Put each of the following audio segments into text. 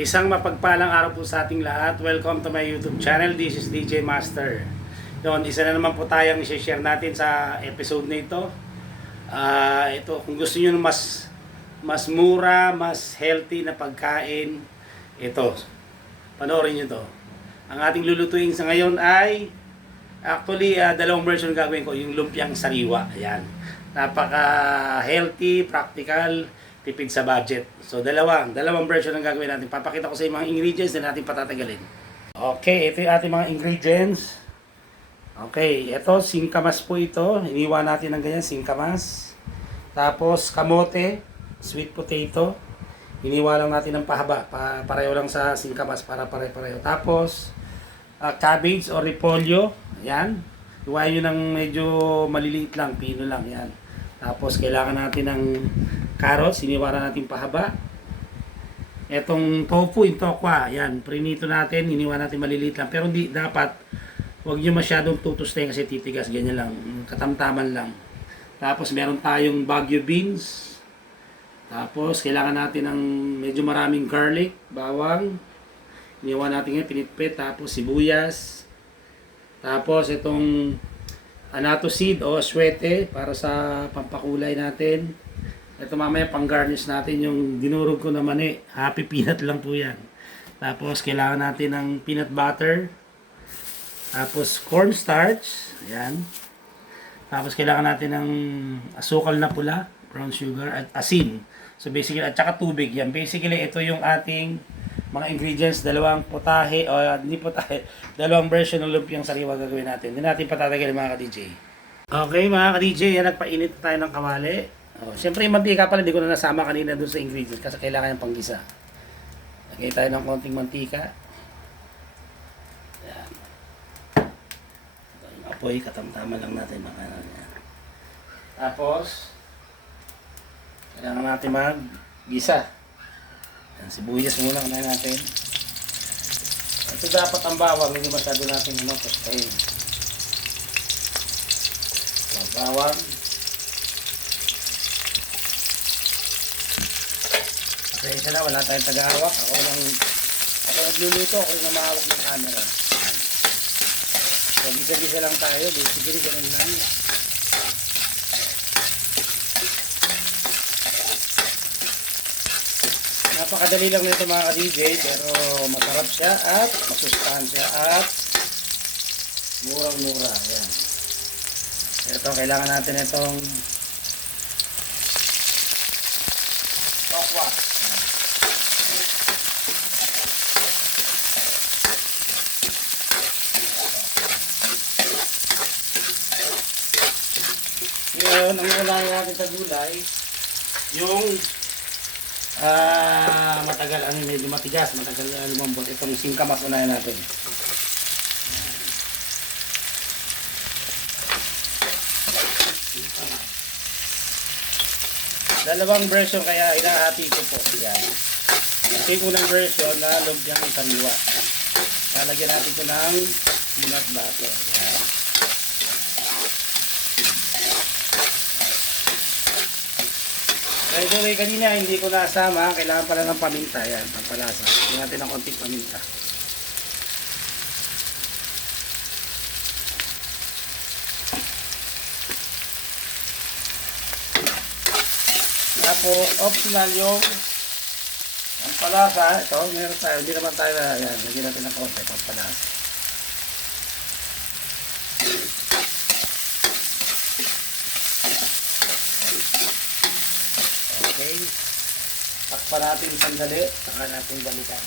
Isang mapagpalang araw po sa ating lahat. Welcome to my YouTube channel. This is DJ Master. Yon, isa na naman po tayong i-share natin sa episode na ito. Ah, ito, kung gusto niyo mas mas mura, mas healthy na pagkain, ito. Panoorin niyo to. Ang ating lulutuin sa ngayon ay actually ah, dalawang version gagawin ko, yung lumpiang sariwa. Ayan. Napaka healthy, practical, tipid sa budget. So dalawa, dalawang version ang gagawin natin. Papakita ko sa inyo mga ingredients na natin patatagalin. Okay, ito yung ating mga ingredients. Okay, ito, singkamas po ito. Iniwan natin ng ganyan, singkamas. Tapos, kamote, sweet potato. Iniwan lang natin ng pahaba. Pa, pareho lang sa singkamas para pare-pareho. Tapos, ah, cabbage or repolyo. Ayan. Iwain nyo ng medyo maliliit lang, pino lang. Yan. Tapos, kailangan natin ng carrots. Iniwaran natin pahaba. Etong tofu, yung tokwa. Yan. Prinito natin. Iniwan natin maliliit lang. Pero hindi dapat Huwag nyo masyadong tutustayin kasi titigas, ganyan lang, katamtaman lang. Tapos meron tayong Baguio beans. Tapos kailangan natin ng medyo maraming garlic, bawang. Iniwan natin ngayon, pinitpit. Tapos sibuyas. Tapos itong anato seed o aswete para sa pampakulay natin. Ito mamaya pang garnish natin yung dinurog ko na mani. Happy peanut lang po yan. Tapos kailangan natin ng peanut butter. Tapos cornstarch, ayan. Tapos kailangan natin ng asukal na pula, brown sugar at asin. So basically at saka tubig yan. Basically ito yung ating mga ingredients, dalawang potahe o hindi potahe, dalawang version ng lumpiang sariwa gagawin natin. Hindi natin patatagalin mga ka-DJ. Okay mga ka-DJ, yan nagpainit tayo ng kawali. Oh, Siyempre yung mantika pala, hindi ko na nasama kanina dun sa ingredients kasi kailangan yung panggisa. Lagay tayo ng konting mantika. Yan. Yung apoy, katamtaman lang natin baka ano yan. Tapos, kailangan natin mag-gisa. Yan, sibuyas muna kunain natin. Ito dapat ang bawang, hindi masyado natin ano, pastahin. So, bawang. Isa na, wala tayong tagahawak. Ako lang, ako nagluluto, ako lang namahawak ng camera. So, gisa-gisa lang tayo. Basically, ganun lang. Napakadali lang nito mga ka-DJ, pero masarap siya at masustansya at murang-mura. Ayan. Ito, kailangan natin itong tokwa. Ayan. Ngayon, ang unahin natin sa gulay, yung ah matagal, ano, medyo matigas, matagal uh, lumambot. Itong singkamas unahin natin. Dalawang version kaya hinahati ko po. Yan. Ito yung unang version na lumpiang sariwa. Lalagyan natin ko ng peanut butter. Yan. By the way, kanina hindi ko nasama, kailangan pala ng paminta. Yan, pampalasa. Lagyan natin ng konting paminta. Tapos, optional yung pampalasa. Ito, meron tayo. Hindi naman tayo, yan, lagyan natin ng konti, pampalasa. Okay. Takpan natin sandali. Saka natin balikan.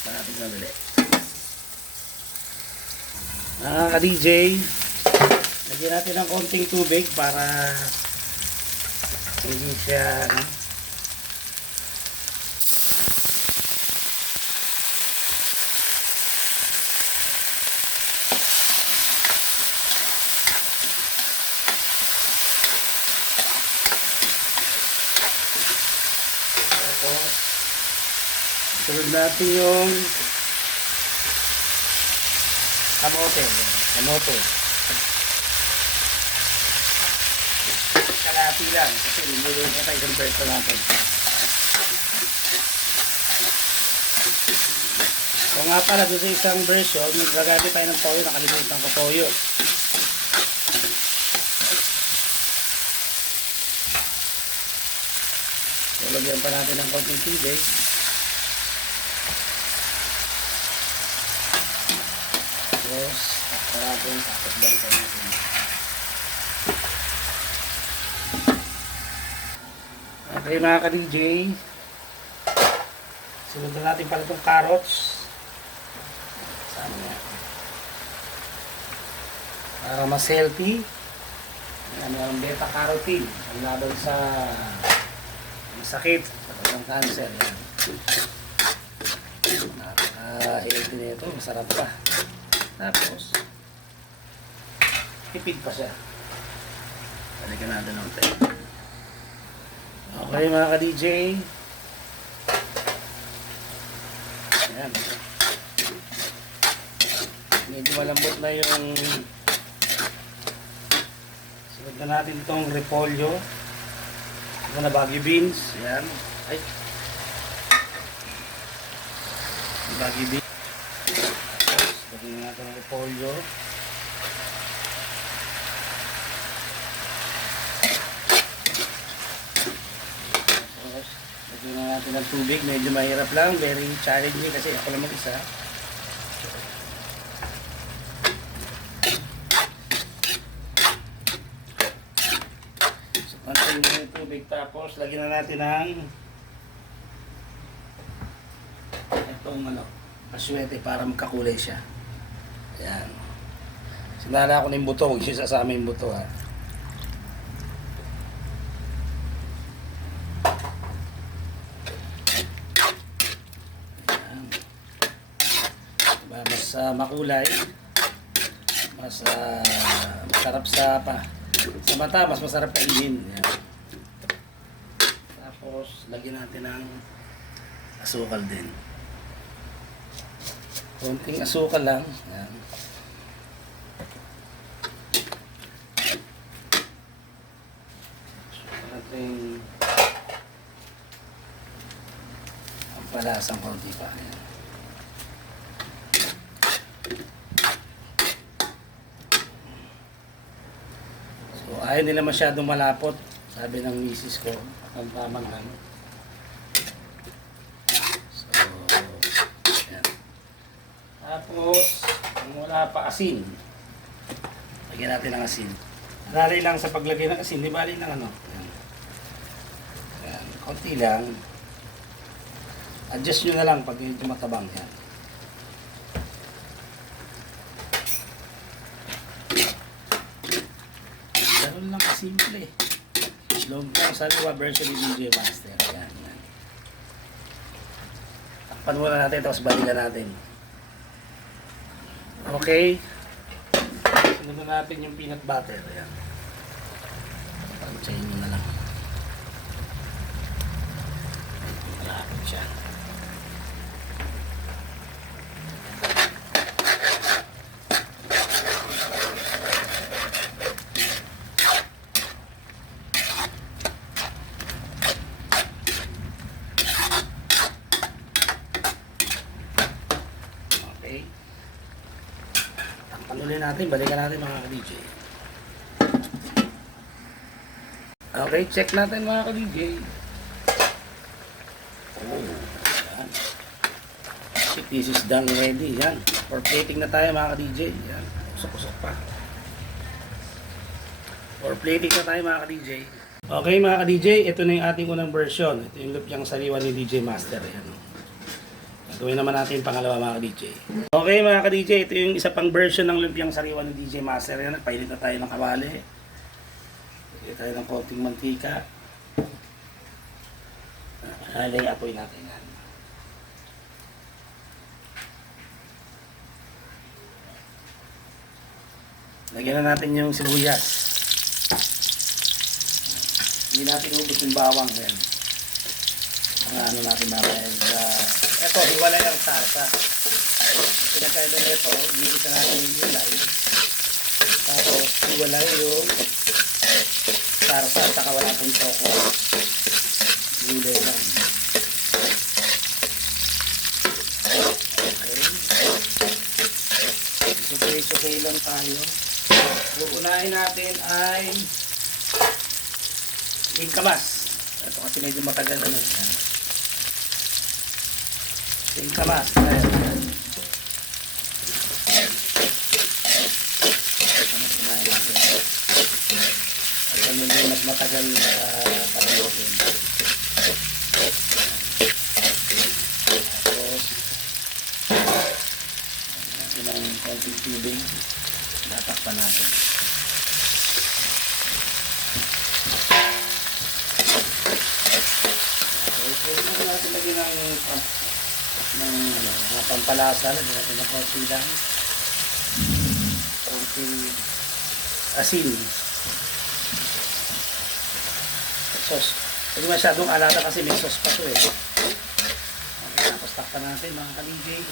Takpan natin sandali. Mga ka-DJ, lagyan natin ng konting tubig para hindi siya ano, Tapos, sunod natin yung kamote. Kamote. Kalahati lang kasi niluluto tayo isang verso natin. Nga pala, doon sa isang version, naglagamit tayo ng toyo, nakalimutan ko toyo. So, lagyan pa natin ng konting tubig. Tapos, natin, tapos balikan natin. Okay mga ka-DJ, sunod na natin pala itong carrots. Saan? Para mas healthy. Yan, yung beta carotene. Ang laban sa ang sakit, sa cancer. Yan. Napaka-healthy na ito. Masarap pa. Tapos, tipid pa siya. Balikan natin ng tayo. Okay mga ka-DJ. Ayan. Medyo malambot na yung sunod na natin itong repolyo. Ito na bagyo beans. Ayan. Ay. Bagyo beans. Lagyan natin ang repolyo. Tapos, lagyan na natin ng tubig. Medyo mahirap lang. Very challenging kasi ako lang mag-isa. So, pantay mo yung tubig. Tapos, lagyan na natin ng itong ano, aswete para magkakulay siya. Ayan. Sinala ko na yung buto. Huwag siya sasama yung buto ha. Diba, mas ah, makulay. Mas ah, masarap sa pa. Sa mata, mas masarap kainin. Ayan. Tapos, lagyan natin ng asukal din. Konting asukal lang. Ayan. Natin ang palasang konti pa. Ayan. So, ayaw nila masyadong malapot. Sabi ng misis ko, ang tamang lang. So, yan. Tapos, kung wala pa asin, lagyan natin ng asin. Dali lang sa paglagay ng asin, di bali lang ano. Konti lang. Adjust nyo na lang pag medyo matabang yan. Ganun lang kasimple. Long time sariwa version ni DJ Master. Yan, yan. Takpan muna natin tapos balikan natin. Okay. Sunod na natin yung peanut butter. Ayan. Parang sa inyo na lang. Malapit siya. Okay. Takpan ulit natin. Balikan natin mga ka-DJ. Okay, check natin mga ka-DJ. Oh, yan. This is done ready. Yan. For plating na tayo mga ka-DJ. Yan. Usok-usok pa. For plating na tayo mga ka-DJ. Okay mga ka-DJ, ito na yung ating unang version. Ito yung lupyang sariwa ni DJ Master. Yan. Gawin naman natin yung pangalawa mga ka-DJ. Okay mga ka-DJ, ito yung isa pang version ng lumpiang sariwa ni DJ Master. Yan, nagpainit na tayo ng kawali. Pili tayo ng konting mantika. Halay apoy natin yan. Lagyan na natin yung sibuyas. Hindi natin ubos yung bawang. Yan. Mga ano natin mamaya. Uh, ito, hiwalay ang sarsa. Pinagkaiba na ito, igigit na natin yung gulay. Tapos, hiwalay yung sarsa at saka wala pong toko. Gulay lang. Okay. lang tayo. Uunahin natin ay Singkamas. Ito kasi medyo matagal ano. Ano natin? At ano yung mas matagal na uh, panalutin. Tapos, natin ang konting tubig. Tatakpan natin. Okay, pwede na natin lagyan ng, pam- ng ano, mga pampalasa. Lagyan natin ng konti lang. Konting asin. Sauce. Hindi masyadong alata kasi may sauce pa to eh. Okay, tapos takpan natin mga kaligay.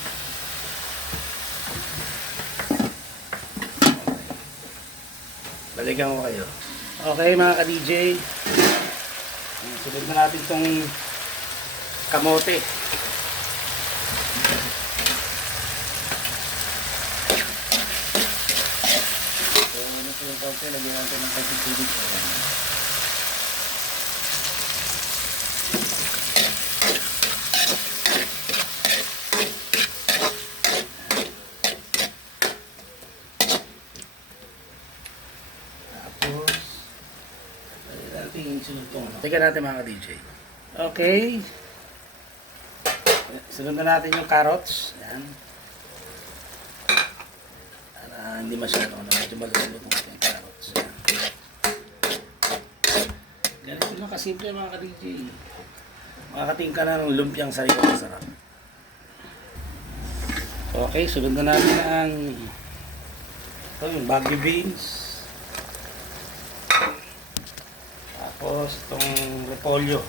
Balikan ko kayo. Okay mga ka-DJ. Sunod na natin itong kamote. So, ano po yung kamote? Lagyan natin ng konting tubig. Ayan. Tapos, lagyan natin yung Tingnan natin mga ka-DJ. Okay. Sunod na natin yung carrots. Ayan. Para hindi masyado ano, medyo malulot yung carrots. Ayan. Ganito lang kasimple mga ka-DJ. Makakating ka na ng lumpiang sariwa masarap. Okay, sunod na natin ang ito yung baggy beans. Tapos itong repolyo.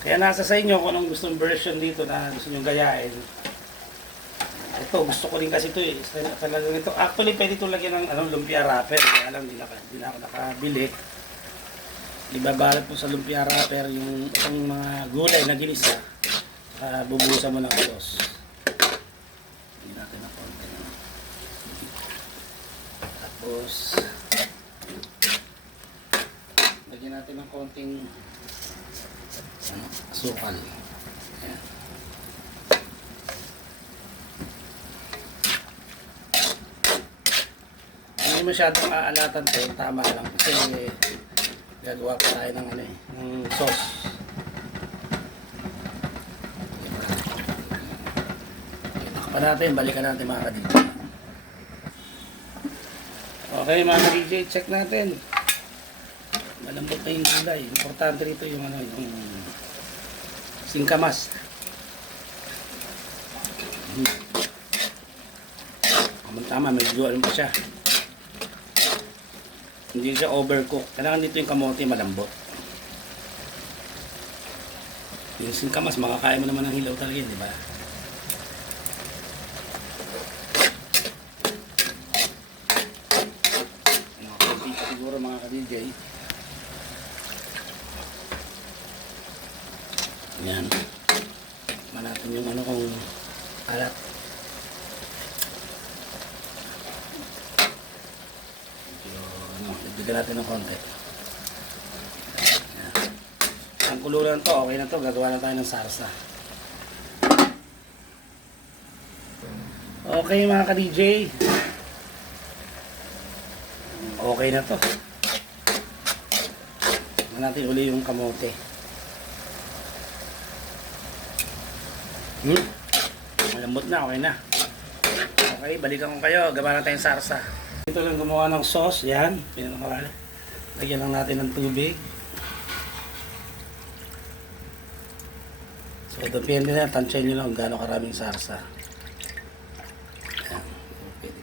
Kaya nasa sa inyo kung anong gustong version dito na gusto nyo gayain. Ito, gusto ko rin kasi ito eh. Talagang ito. Actually, pwede ito lagyan ng ano, lumpia wrapper. Kaya lang, hindi na, hindi na ako nakabili. Ibabalot po sa lumpia wrapper yung, yung mga gulay na ginisa. Uh, bubuhusan mo ng sauce. Hindi natin na konti. Tapos, lagyan natin ng konting ano, asukal. Ayan. Hindi masyadong aalatan to, tama lang kasi gagawa pa tayo ng ano eh, ng sauce. Takpan natin, balikan natin mga ka-DJ. Okay mga ka-DJ, check natin. Malambot na yung gulay. Importante rito yung ano, yung singkamas. Hmm. Tama, medyo ano pa siya. Hindi siya overcook. Kailangan dito yung kamote malambot. Yung singkamas, makakain mo naman ng hilaw talaga di ba? Nakakunti pa siguro mga ka-DJ. Yan. Tikman natin yung ano kung alat. Medyo, ano, ibigyan natin ng konti. Yan. Ang kuluran to, okay na to. Gagawa na tayo ng sarsa. Okay mga ka-DJ. Okay na to. Tignan natin uli yung kamote. Hmm? Malambot na, okay na. Okay, balikan ko kayo. Gawa na tayong sarsa. Ito lang gumawa ng sauce. Yan. Pinanakawala. Lagyan lang natin ng tubig. So, depende na. Tansyahin nyo lang gaano karaming sarsa. Yan. Pwede.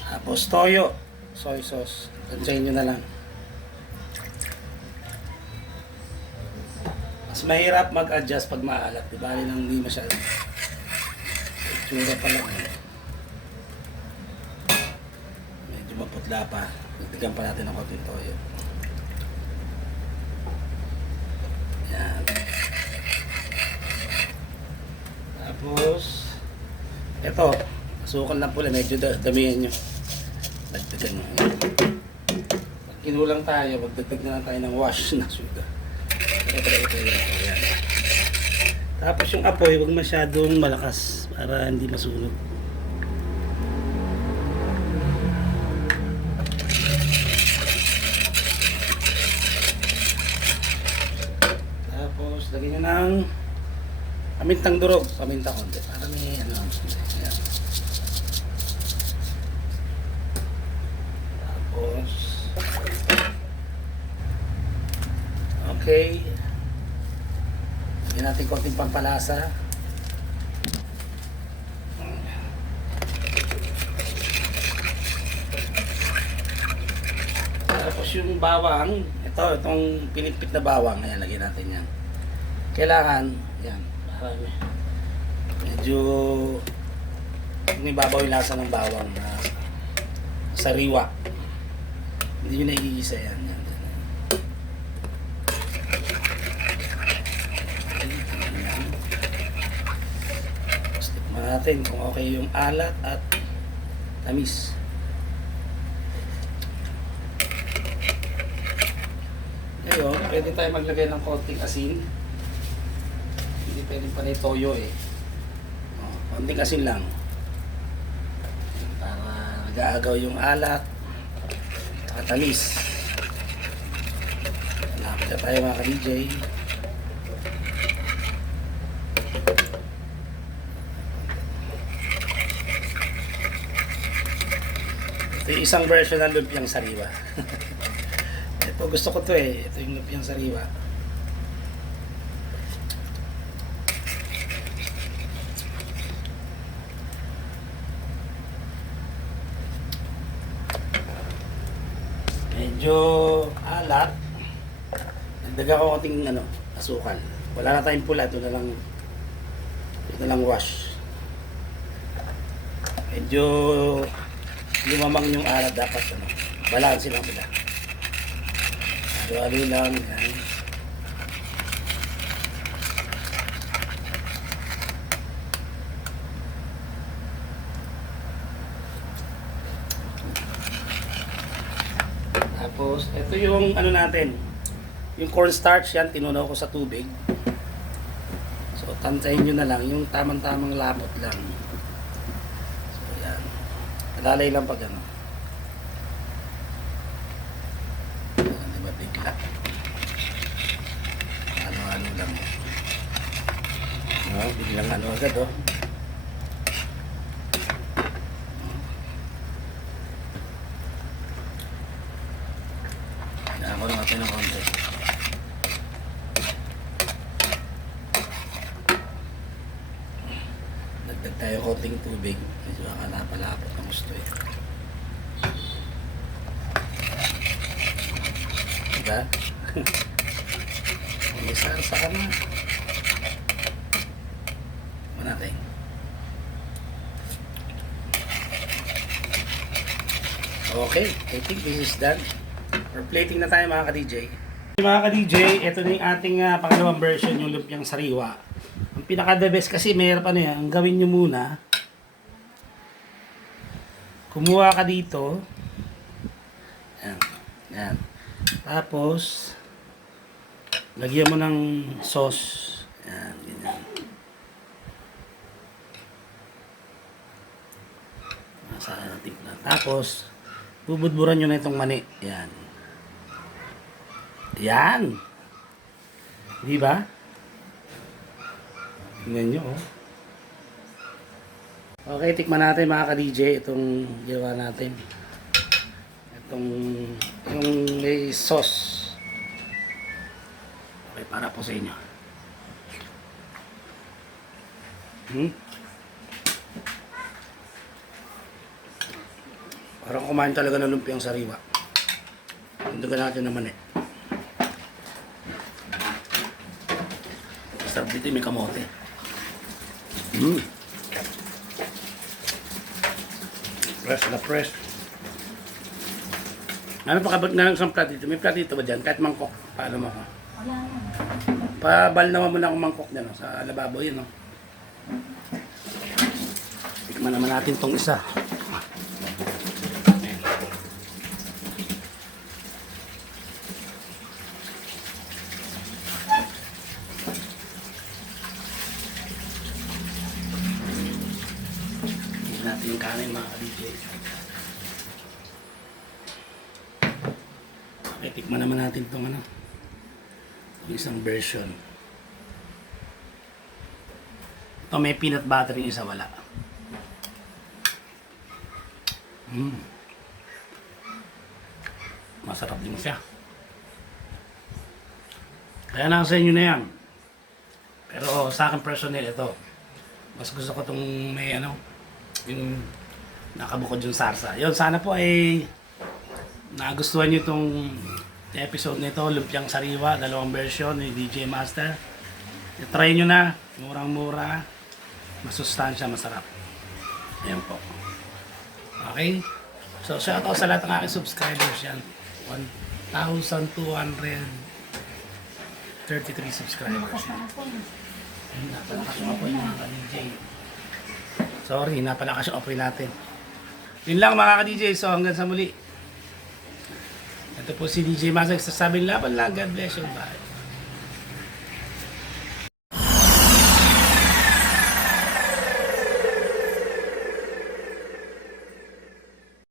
Tapos toyo. Soy sauce. Tansyahin nyo na lang. Mas mahirap mag-adjust pag maalat. Di ba? Hindi masyado. Itsura pa lang. eh. maputla pa. Tigyan pa natin ng konting toyo. Yan. Tapos, ito, sukan na pula. Medyo damihan nyo. Dagdagan nyo. Pag kinulang tayo, magdagdag na lang tayo ng wash na suga. Tapos yung apoy, huwag masyadong malakas para hindi masunog. Tapos, lagyan nyo ng pamintang durog, paminta konti. Para may ano, ayan. Tapos, okay. Lagyan natin konting pampalasa. Tapos yung bawang, ito, itong pinipit na bawang, ayan, lagyan natin yan. Kailangan, yan, medyo umibabaw yung lasa ng bawang na sariwa. Hindi nyo nagigisa yan. yan, natin kung okay yung alat at tamis. Ngayon, pwede tayo maglagay ng konting asin. Pwede pa toyo eh. Oh, konting asin lang. Para nag-aagaw yung alat at tamis. Malapit na tayo mga ka-DJ. Ito yung isang version ng lumpiang sariwa. Ito gusto ko to eh. Ito yung lumpiang sariwa. Medyo alat. Nagdaga ko konting ano, asukal. Wala na tayong pula. Ito na lang ito na lang wash. Medyo lumamang yung alat dapat ano. Balansin lang sila. Halo-halo lang. Yan. Tapos, ito yung ano natin. Yung cornstarch yan, tinunaw ko sa tubig. So, tantayin nyo na lang. Yung tamang-tamang lapot lang. So, yan. Alalay lang pag ano. Ayan, di ba bigla? Ano-ano lang. No, biglang ano agad oh. Kaya ako lang natin ng konti. Dagdag tayo konting tubig. Medyo nakalapalapot ng gusto eh. Diba? May sarsa ka na. Ano natin? Okay, I think this is done. For plating na tayo mga ka-DJ. Mga ka-DJ, ito na yung ating ah, pangalawang version, yung lumpiang sariwa. Ang pinaka-the best kasi mayroon pa na yan. Ang gawin nyo muna, kumuha ka dito. Yan. Yan. Tapos, lagyan mo ng sauce. Yan, ganyan. Nasa timpla. Tapos, bubudburan nyo na itong mani. Yan. Yan. Di ba? Tingnan nyo, oh. Okay, tikman natin mga ka-DJ itong ginawa natin. Itong yung may sauce. Okay, para po sa inyo. Hmm? Parang kumain talaga ng lumpiang sariwa. Tindagan natin naman eh. Sarap dito may kamote. Hmm. Fresh na fresh. Ano pa kabot nga ng isang plat dito? May plat dito ba dyan? Kahit mangkok. Paano mo ako? Wala yan. Pabal naman muna akong mangkok dyan no? sa lababo yun. No? Tikman naman natin tong isa. Tignan natin yung kanin mga ka-DJ. Okay, tikman naman natin itong ano. Itong isang version. Ito may peanut butter yung isa wala. Mm. Masarap din siya. Kaya na sa inyo na yan. Pero sa akin personal ito. Mas gusto ko itong may ano, yung nakabukod yung sarsa. Yun, sana po ay nagustuhan nyo itong episode nito, Lumpiang Sariwa, dalawang version ni DJ Master. I-try nyo na, murang-mura, masustansya, masarap. Ayan po. Okay? So, shout out sa lahat ng aking subscribers yan. 1,233 subscribers. Malakas na ako. Ayun, napalakas yung mga ka-DJ. Sorry, napalakas yung apoy natin. Yun lang mga ka-DJ. So hanggang sa muli. Ito po si DJ Masag. Sasabihin laban lang. God bless you. Bye.